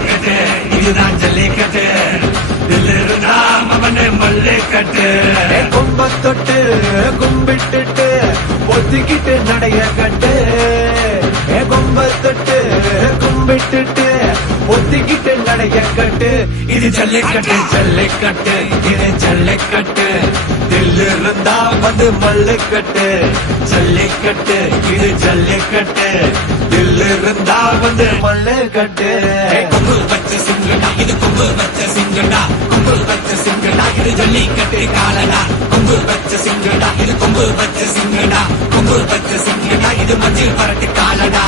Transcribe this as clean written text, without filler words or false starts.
ஜல்லிக்கட்டு இதுதான் ஜல்லிக்கட்டு தில்லு இருந்தா மவனு மல்லிக்கட்டு கும்ப தொட்டு கும்பிட்டுட்டு ஒத்திக்கிட்டு நடைய கட்டு கும்ப தொட்டு கும்பிட்டுட்டு ஒத்திக்கிட்டு நடைய கட்டு இது ஜல்லிக்கட்டு ஜல்லிக்கட்டு இது ஜல்லிக்கட்டு தில்லு இருந்தா வந்து மல்லுக்கட்டு ஜல்லிக்கட்டு இது ஜல்லிக்கட்டு தில்லு இருந்தா வந்து மல்லுக்கட்டு கொம்பு வச்ச சிங்கடா இது கொம்பு வச்ச சிங்கடா கொம்பு வச்ச சிங்கடா இது ஜல்லிக்கட்டு காலடா கொம்பு வச்ச சிங்கடா இது கொம்பு வச்ச சிங்கடா கொம்பு வச்ச சிங்கடா இது மஞ்சள் பரட்டு காலடா